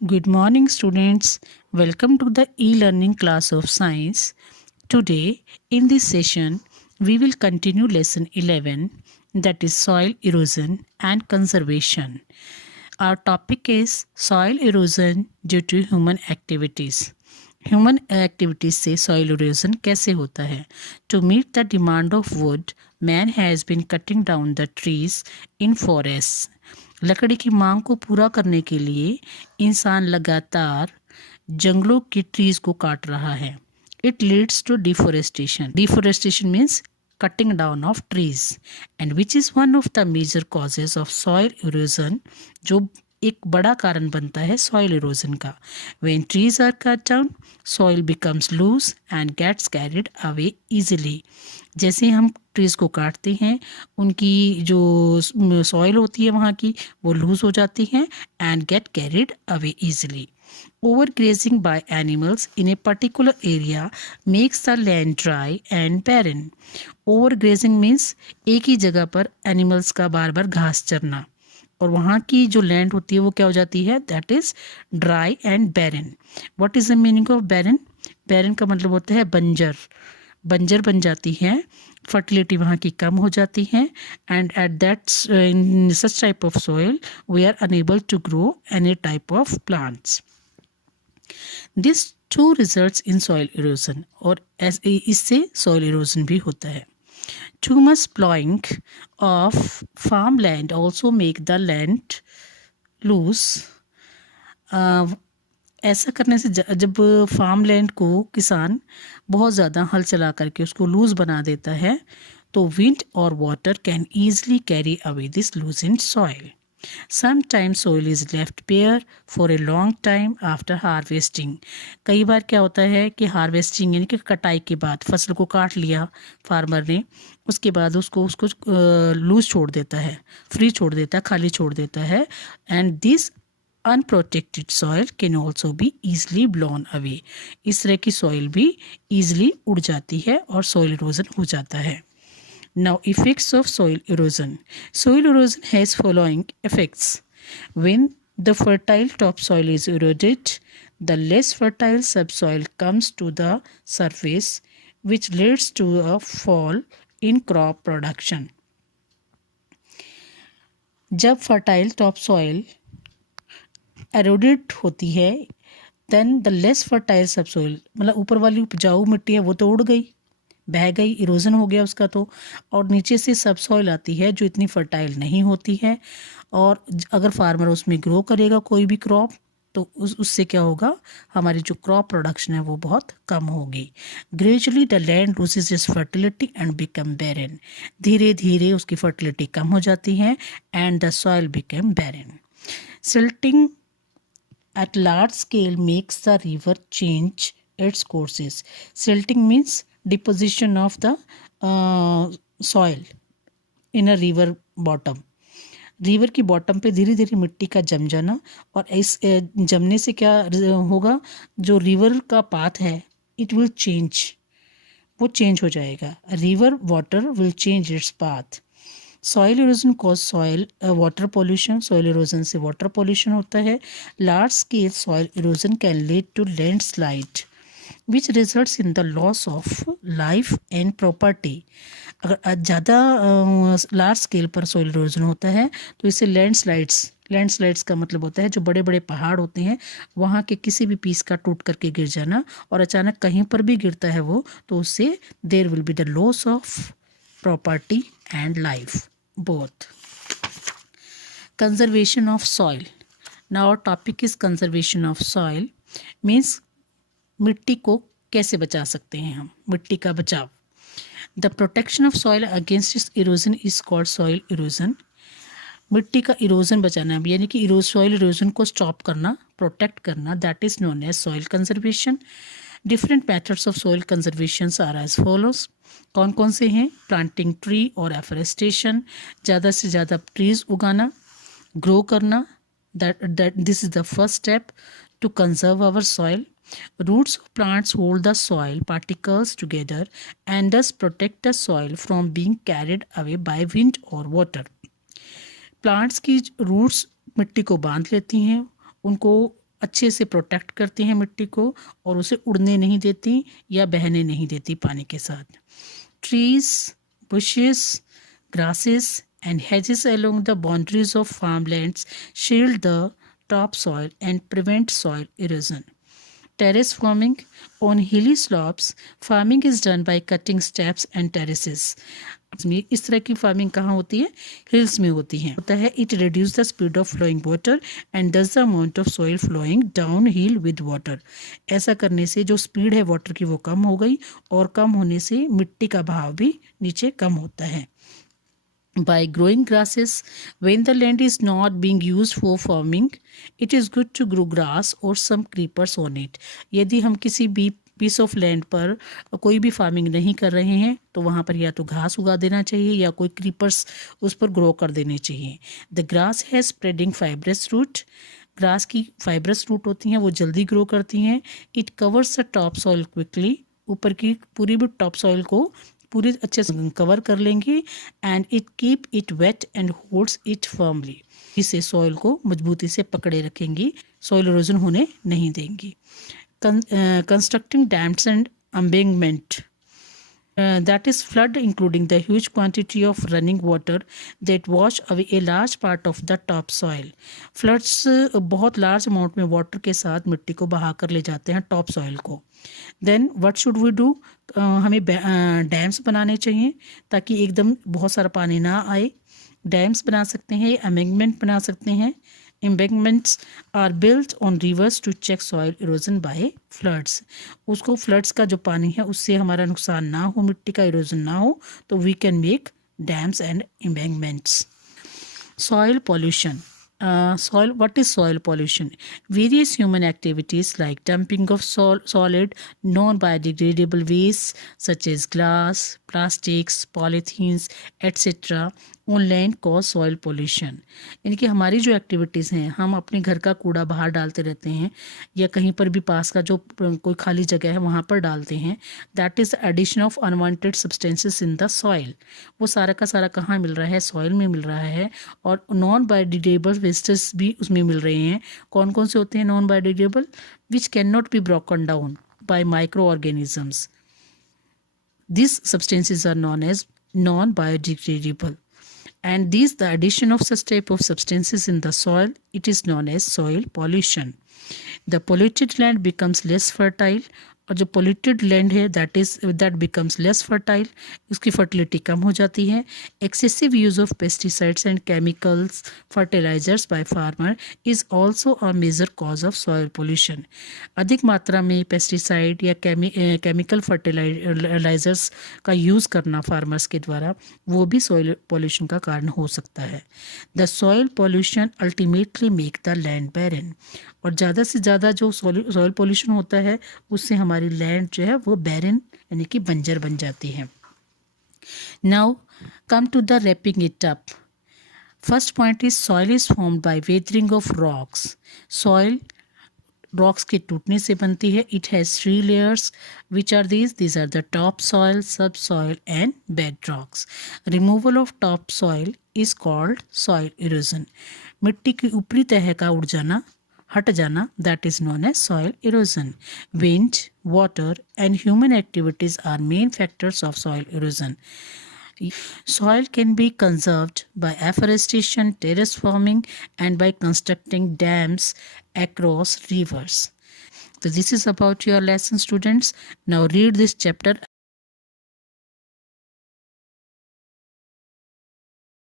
Good morning, students. Welcome to the e-learning class of science. Today, in this session, we will continue lesson 11, that is soil erosion and conservation. Our topic is soil erosion due to human activities. Human activities से soil erosion कैसे होता है? To meet the demand of wood, man has been cutting down the trees in forest. लकड़ी की मांग को पूरा करने के लिए इंसान लगातार जंगलों की ट्रीज को काट रहा है. It leads to deforestation. Deforestation means cutting down of trees, and which is one of the major causes of soil erosion, जो एक बड़ा कारण बनता है सॉइल इरोजन का. When trees are cut down, soil becomes loose and gets carried away easily. जैसे हम trees को काटते हैं, उनकी जो सॉइल होती है वहाँ की, वो लूज हो जाती है and get carried away easily. Overgrazing by animals in a particular area makes the land dry and barren. Overgrazing means एक ही जगह पर एनिमल्स का बार बार घास चरना, और वहाँ की जो लैंड होती है वो क्या हो जाती है? That is dry and barren. What is the meaning of barren? Barren का मतलब होता है बंजर. बंजर बन जाती है, फर्टिलिटी वहाँ की कम हो जाती है, and at that in such type of soil we are unable to grow any type of plants. This too results in soil erosion, और इससे सॉइल इरोजन भी होता है. Too much plowing of farmland also make the land loose. ऐसा करने से जब farm land को किसान बहुत ज़्यादा हल चला करके उसको लूज बना देता है, तो विंड और water can easily carry away this loosened soil. Sometimes soil is left bare for a long time after harvesting. कई बार क्या होता है कि हार्वेस्टिंग यानी कि कटाई के बाद फसल को काट लिया फार्मर ने, उसके बाद उसको लूज छोड़ देता है, फ्री छोड़ देता है, खाली छोड़ देता है, and this unprotected soil can also be easily blown away. इस तरह की सॉइल भी ईजली उड़ जाती है और सॉइल इरोजन हो जाता है. Now, effects of soil erosion. Soil erosion has following effects. When the fertile topsoil is eroded, the less fertile subsoil comes to the surface, which leads to a fall in crop production. जब fertile topsoil eroded होती है, then the less fertile subsoil, मतलब ऊपर वाली उपजाऊ मिट्टी है वो तो उड़ गई, बह गई, इरोजन हो गया उसका तो, और नीचे से सब सॉइल आती है जो इतनी फर्टाइल नहीं होती है, और अगर फार्मर उसमें ग्रो करेगा कोई भी क्रॉप, तो उससे क्या होगा? हमारी जो क्रॉप प्रोडक्शन है वो बहुत कम होगी. Gradually the land loses its fertility and become barren. धीरे धीरे उसकी फर्टिलिटी कम हो जाती है and the soil become barren. Silting at large scale makes the river change its courses. Silting means deposition of the soil in a river bottom. River की bottom पे धीरे धीरे मिट्टी का जम जाना, और इस जमने से क्या होगा? जो रिवर का पाथ है इट विल चेंज, वो चेंज हो जाएगा. River water will change its path. Soil erosion cause soil water pollution. Soil erosion से वाटर पोल्यूशन होता है. Large scale soil erosion can lead to landslide which results in the loss of life and property. अगर ज़्यादा large scale पर soil erosion होता है तो इससे लैंडस्लाइड्स का मतलब होता है जो बड़े बड़े पहाड़ होते हैं वहाँ के किसी भी पीस का टूट करके गिर जाना, और अचानक कहीं पर भी गिरता है वो, तो उससे there will be the loss of property and life both. Conservation of soil. Now our topic is conservation of soil, means मिट्टी को कैसे बचा सकते हैं हम, मिट्टी का बचाव. The protection of soil against its erosion is called soil erosion. मिट्टी का इरोजन बचाना यानी कि सॉइल इरोजन को स्टॉप करना, प्रोटेक्ट करना, that is known as soil conservation. Different methods of soil conservation are as follows. कौन कौन से हैं? प्लांटिंग ट्री और एफोरेस्टेशन, ज़्यादा से ज़्यादा ट्रीज उगाना, ग्रो करना, that this is the first step to conserve our soil. Roots of plants hold the soil particles together and thus protect the soil from being carried away by wind or water. Plants की roots मिट्टी को बांध लेती हैं, उनको अच्छे से protect करती हैं मिट्टी को और उसे उड़ने नहीं देती या बहने नहीं देती पानी के साथ। Trees, bushes, grasses and hedges along the boundaries of farmlands shield the topsoil and prevent soil erosion. Terrace farming. On hilly slopes, farming is done by cutting steps and terraces. इस तरह की फार्मिंग कहाँ होती है? Hills में होती है। होता है it reduce the speed of flowing water and thus the amount of soil flowing down hill with water. ऐसा करने से जो स्पीड है वाटर की वो कम हो गई और कम होने से मिट्टी का बहाव भी नीचे कम होता है। By growing grasses, when the land is not being used for farming, it is good to grow grass or some creepers on it. यदि हम किसी भी पीस ऑफ लैंड पर कोई भी फार्मिंग नहीं कर रहे हैं तो वहाँ पर या तो घास उगा देना चाहिए या कोई क्रीपर्स उस पर ग्रो कर देने चाहिए। The grass has spreading fibrous root. Grass की फाइब्रस रूट होती हैं, वो जल्दी ग्रो करती हैं। It covers the top soil quickly. ऊपर की पूरी भी टॉप सॉइल को पूरी अच्छे से कवर कर लेंगे and it keep it wet and holds it firmly. इसे सॉइल को मजबूती से पकड़े रखेंगी, सॉइल इरोजन होने नहीं देंगी। Constructing dams and embankment, that is flood including the huge quantity of running water that wash away a large part of the topsoil. Floods बहुत large amount में water के साथ मिट्टी को बहा कर ले जाते हैं टॉप सॉइल को। Then what should we do? हमें डैम्स बनाने चाहिए ताकि एकदम बहुत सारा पानी ना आए। डैम्स बना सकते हैं, एम्बैंकमेंट बना सकते हैं। Embankments are built on rivers to check soil erosion by floods. उसको फ्लड्स का जो पानी है उससे हमारा नुकसान ना हो, मिट्टी का इरोजन ना हो, तो we can make dams and embankments. Soil pollution. What is soil pollution? Various human activities like dumping of solid, non-biodegradable wastes such as glass, plastics, polythenes, etc. on land cause soil pollution. यानी कि हमारी जो activities हैं, हम अपने घर का कूड़ा बाहर डालते रहते हैं या कहीं पर भी पास का जो कोई खाली जगह है वहाँ पर डालते हैं। That is addition of unwanted substances in the soil. वो सारा का सारा कहाँ मिल रहा है? सॉइल में मिल रहा है। और नॉन बायोडिग्रेडेबल वेस्टेस भी उसमें मिल रहे हैं। कौन कौन से होते हैं non biodegradable? Which can not be broken down by micro organisms. These substances are known as non-biodegradable. And these, the addition of such type of substances in the soil, it is known as soil pollution. The polluted land becomes less fertile. और जो polluted land है that becomes less fertile, उसकी fertility कम हो जाती है। Excessive use of pesticides and chemicals fertilizers by farmer is also a major cause of soil pollution. अधिक मात्रा में पेस्टिसाइड या केमिकल फर्टिलाइजर्स का यूज़ करना फार्मर्स के द्वारा वो भी सॉइल पोल्यूशन का कारण हो सकता है। The soil pollution ultimately make the land barren. और ज़्यादा से ज़्यादा जो सॉइल पोल्यूशन होता है उससे हमारी लैंड जो है वो बैरन यानी कि बंजर बन जाती है। Now come to the wrapping it up. First point is soil is formed by weathering of rocks. Soil rocks के टूटने से बनती है। It has 3 layers which are these are the top soil, subsoil and bedrocks. Removal of top soil is called soil erosion. मिट्टी की ऊपरी तह का उड़ जाना, हट जाना, that is known as soil erosion. Wind, water and human activities are main factors of soil erosion. Soil can be conserved by afforestation, terrace farming and by constructing dams across rivers. So this is about your lesson, students. Now read this chapter